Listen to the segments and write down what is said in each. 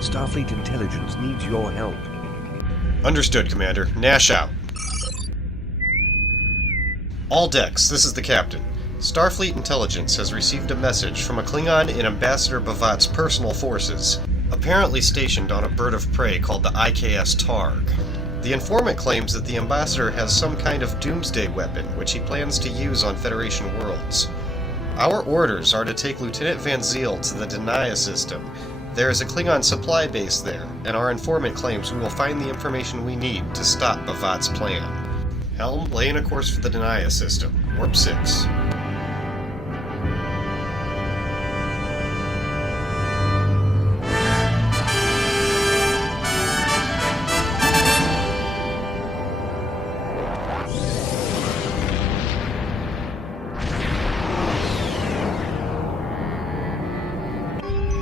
Starfleet intelligence needs your help. Understood, Commander. Nash out. All decks, this is the Captain. Starfleet intelligence has received a message from a Klingon in Ambassador Bavat's personal forces, apparently stationed on a bird of prey called the IKS Targ. The informant claims that the Ambassador has some kind of doomsday weapon, which he plans to use on Federation worlds. Our orders are to take Lieutenant Van Zeel to the Denia system. There is a Klingon supply base there, and our informant claims we will find the information we need to stop Bavat's plan. Helm, lay in a course for the Denia system. Warp 6.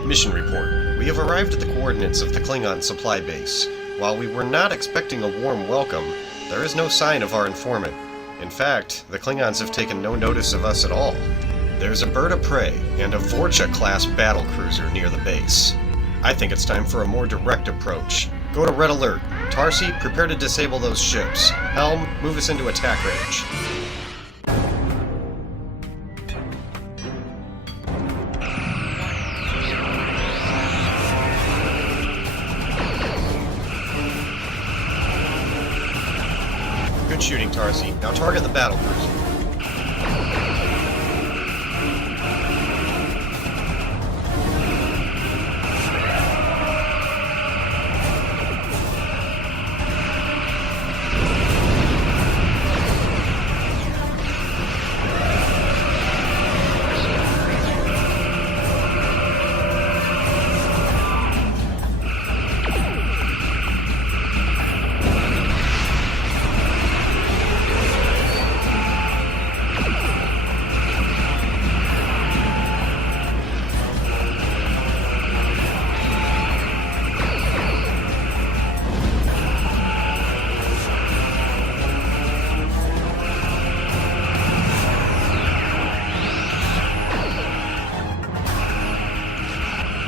Mission report. We have arrived at the coordinates of the Klingon supply base. While we were not expecting a warm welcome, there is no sign of our informant. In fact, the Klingons have taken no notice of us at all. There's a bird of prey and a Vorcha-class battlecruiser near the base. I think it's time for a more direct approach. Go to Red Alert. Tarsi, prepare to disable those ships. Helm, move us into attack range. Good shooting, Tarsi. Now target the battlecruiser.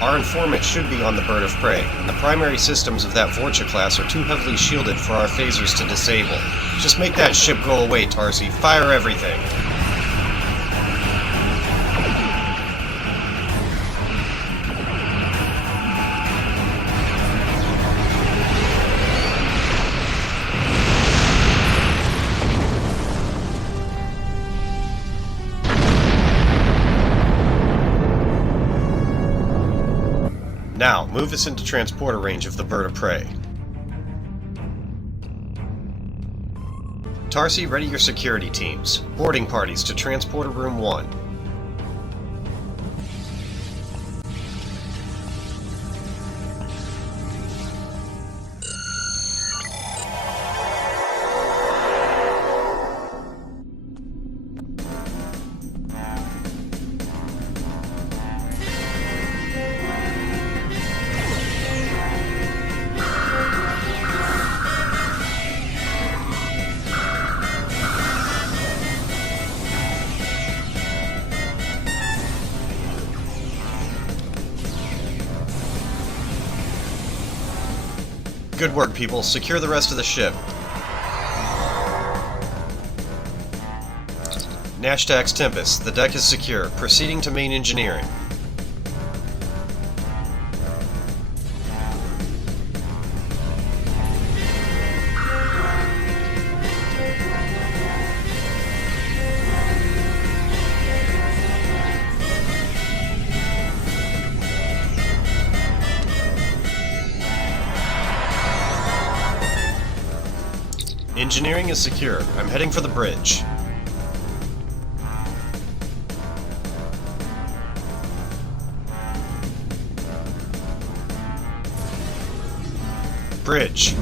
Our informant should be on the bird of prey, and the primary systems of that Vorcha class are too heavily shielded for our phasers to disable. Just make that ship go away, Tarsi. Fire everything. Now, move us into transporter range of the bird of prey. Tarsi, ready your security teams. Boarding parties to Transporter Room 1. Good work, people. Secure the rest of the ship. Nashtax Tempest, the deck is secure. Proceeding to main engineering. Engineering is secure. I'm heading for the bridge. Bridge.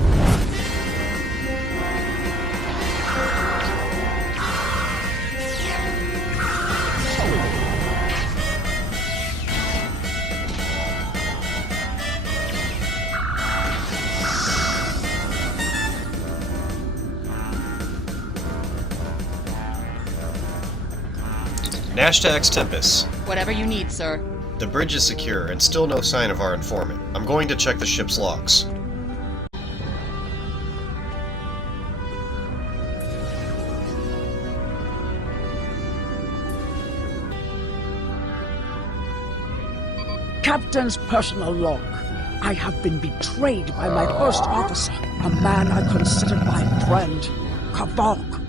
Nashtax Tempest. Whatever you need, sir. The bridge is secure, and still no sign of our informant. I'm going to check the ship's logs. Captain's personal log. I have been betrayed by my first officer, a man I considered my friend, Kavok.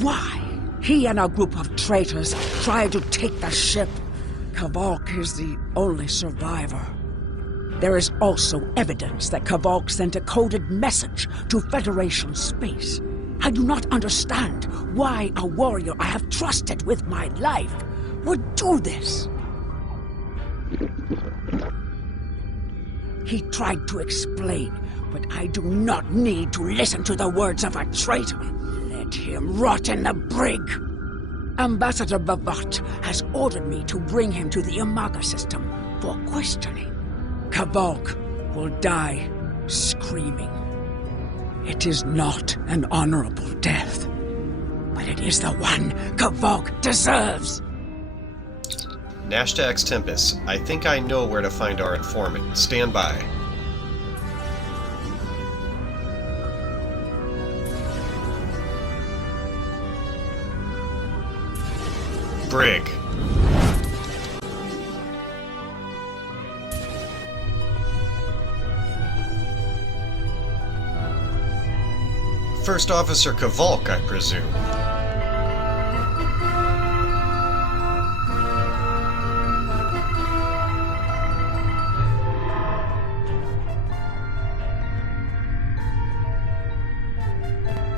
Why? He and a group of traitors tried to take the ship. Kavok is the only survivor. There is also evidence that Kavok sent a coded message to Federation space. I do not understand why a warrior I have trusted with my life would do this. He tried to explain, but I do not need to listen to the words of a traitor. Let him rot in the brig. Ambassador Bavat has ordered me to bring him to the Imaga system for questioning. Kavok will die screaming. It is not an honorable death, but it is the one Kavok deserves. Nashta X Tempest, I think I know where to find our informant. Stand by. Brig. First Officer Kavalk, I presume.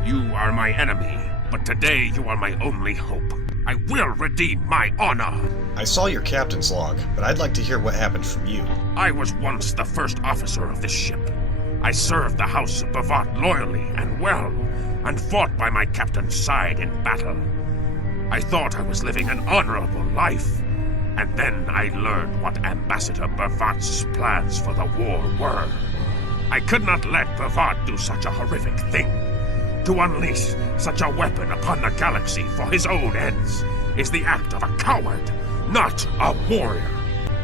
You are my enemy, but today you are my only hope. I will redeem my honor. I saw your captain's log, but I'd like to hear what happened from you. I was once the first officer of this ship. I served the House of Bavat loyally and well, and fought by my captain's side in battle. I thought I was living an honorable life, and then I learned what Ambassador Bavat's plans for the war were. I could not let Bavat do such a horrific thing. To unleash such a weapon upon the galaxy for his own ends is the act of a coward, not a warrior.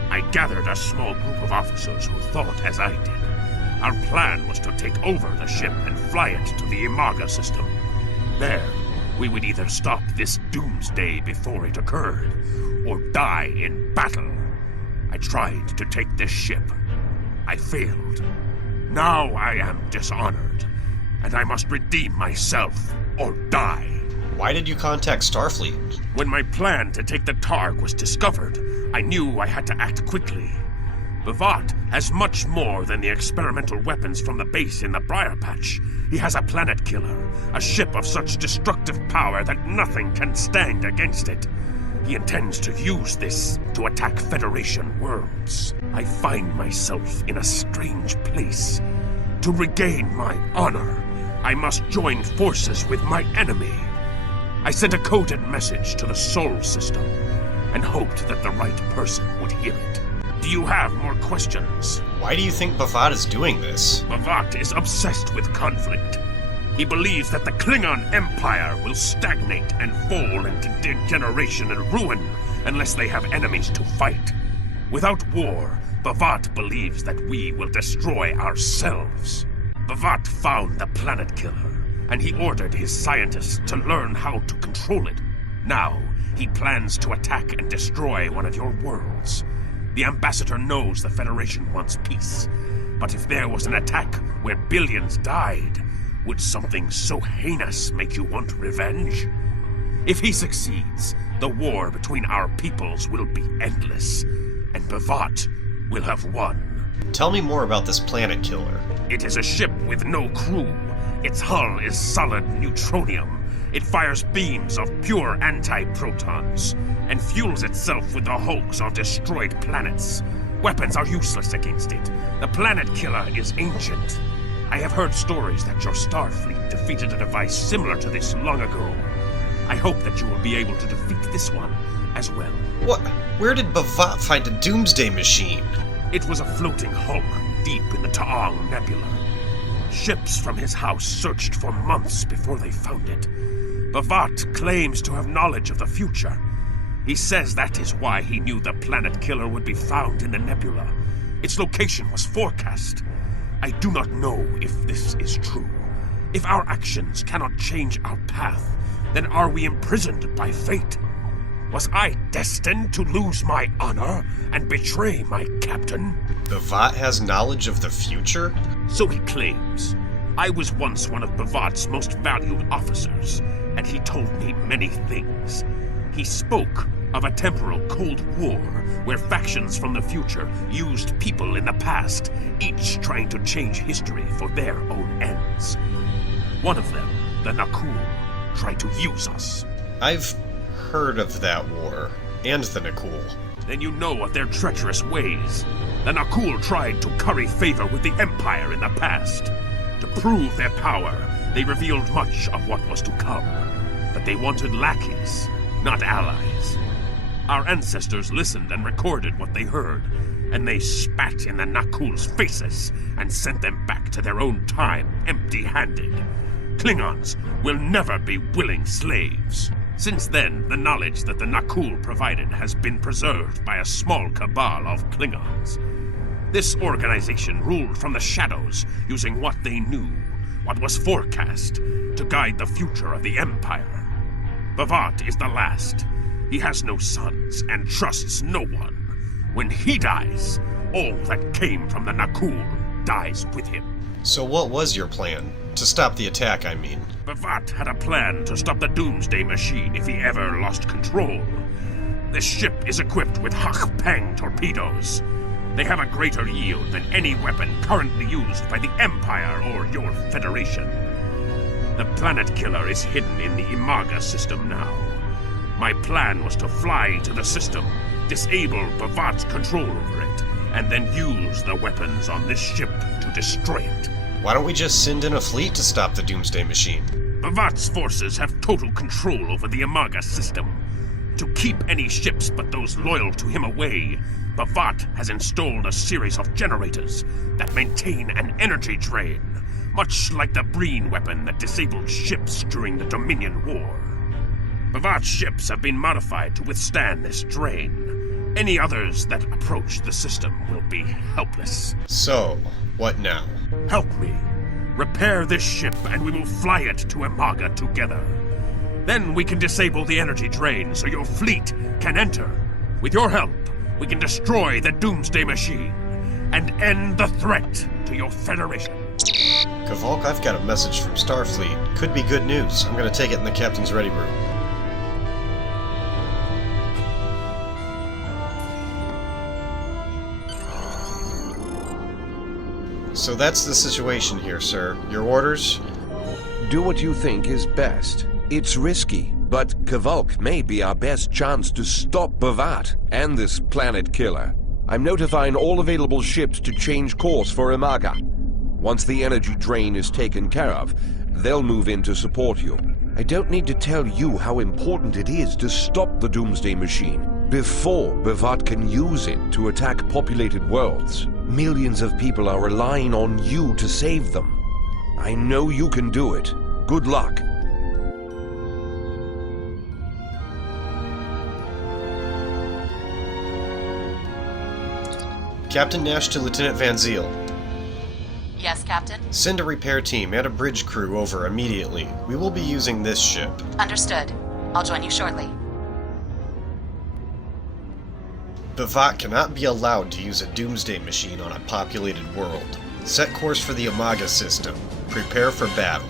I gathered a small group of officers who thought as I did. Our plan was to take over the ship and fly it to the Imaga system. There, we would either stop this doomsday before it occurred, or die in battle. I tried to take this ship. I failed. Now I am dishonored, and I must redeem myself or die. Why did you contact Starfleet? When my plan to take the Targ was discovered, I knew I had to act quickly. Bavat has much more than the experimental weapons from the base in the Briar Patch. He has a planet killer, a ship of such destructive power that nothing can stand against it. He intends to use this to attack Federation worlds. I find myself in a strange place. To regain my honor, I must join forces with my enemy. I sent a coded message to the Sol system and hoped that the right person would hear it. Do you have more questions? Why do you think Bavat is doing this? Bavat is obsessed with conflict. He believes that the Klingon Empire will stagnate and fall into degeneration and ruin unless they have enemies to fight. Without war, Bavat believes that we will destroy ourselves. Bavat found the planet killer, and he ordered his scientists to learn how to control it. Now, he plans to attack and destroy one of your worlds. The Ambassador knows the Federation wants peace, but if there was an attack where billions died, would something so heinous make you want revenge? If he succeeds, the war between our peoples will be endless, and Bavat will have won. Tell me more about this planet killer. It is a ship with no crew. Its hull is solid neutronium. It fires beams of pure anti-protons, and fuels itself with the hulks of destroyed planets. Weapons are useless against it. The planet killer is ancient. I have heard stories that your Starfleet defeated a device similar to this long ago. I hope that you will be able to defeat this one as well. What? Where did Bavat find a doomsday machine? It was a floating hulk deep in the Taang Nebula. Ships from his house searched for months before they found it. Bavat claims to have knowledge of the future. He says that is why he knew the planet killer would be found in the nebula. Its location was forecast. I do not know if this is true. If our actions cannot change our path, then are we imprisoned by fate? Was I destined to lose my honor and betray my captain? Bavat has knowledge of the future? So he claims. I was once one of Bavat's most valued officers, and he told me many things. He spoke of a temporal Cold War where factions from the future used people in the past, each trying to change history for their own ends. One of them, the Nakul, tried to use us. I've heard of that war, and the Nakul. Then you know of their treacherous ways. The Nakul tried to curry favor with the Empire in the past. To prove their power, they revealed much of what was to come. But they wanted lackeys, not allies. Our ancestors listened and recorded what they heard, and they spat in the Nakul's faces and sent them back to their own time empty-handed. Klingons will never be willing slaves. Since then, the knowledge that the Nakul provided has been preserved by a small cabal of Klingons. This organization ruled from the shadows, using what they knew, what was forecast, to guide the future of the Empire. Bavat is the last. He has no sons and trusts no one. When he dies, all that came from the Nakul dies with him. So what was your plan? To stop the attack, I mean. Bavat had a plan to stop the Doomsday Machine if he ever lost control. This ship is equipped with Hak-Pang torpedoes. They have a greater yield than any weapon currently used by the Empire or your Federation. The planet killer is hidden in the Imaga system now. My plan was to fly to the system, disable Bavat's control over it, and then use the weapons on this ship to destroy it. Why don't we just send in a fleet to stop the Doomsday Machine? Bavat's forces have total control over the Imaga system. To keep any ships but those loyal to him away, Bavat has installed a series of generators that maintain an energy drain, much like the Breen weapon that disabled ships during the Dominion War. Bavat's ships have been modified to withstand this drain. Any others that approach the system will be helpless. So, what now? Help me. Repair this ship and we will fly it to Imaga together. Then we can disable the energy drain so your fleet can enter. With your help, we can destroy the Doomsday Machine and end the threat to your Federation. Kavalk, I've got a message from Starfleet. Could be good news. I'm gonna take it in the captain's ready room. So that's the situation here, sir. Your orders? Do what you think is best. It's risky, but Kavalk may be our best chance to stop Bavat and this planet killer. I'm notifying all available ships to change course for Imaga. Once the energy drain is taken care of, they'll move in to support you. I don't need to tell you how important it is to stop the Doomsday Machine before Bavat can use it to attack populated worlds. Millions of people are relying on you to save them. I know you can do it. Good luck. Captain Nash to Lieutenant Van Ziel. Yes, Captain? Send a repair team and a bridge crew over immediately. We will be using this ship. Understood. I'll join you shortly. Bavat cannot be allowed to use a Doomsday Machine on a populated world. Set course for the Imaga system. Prepare for battle.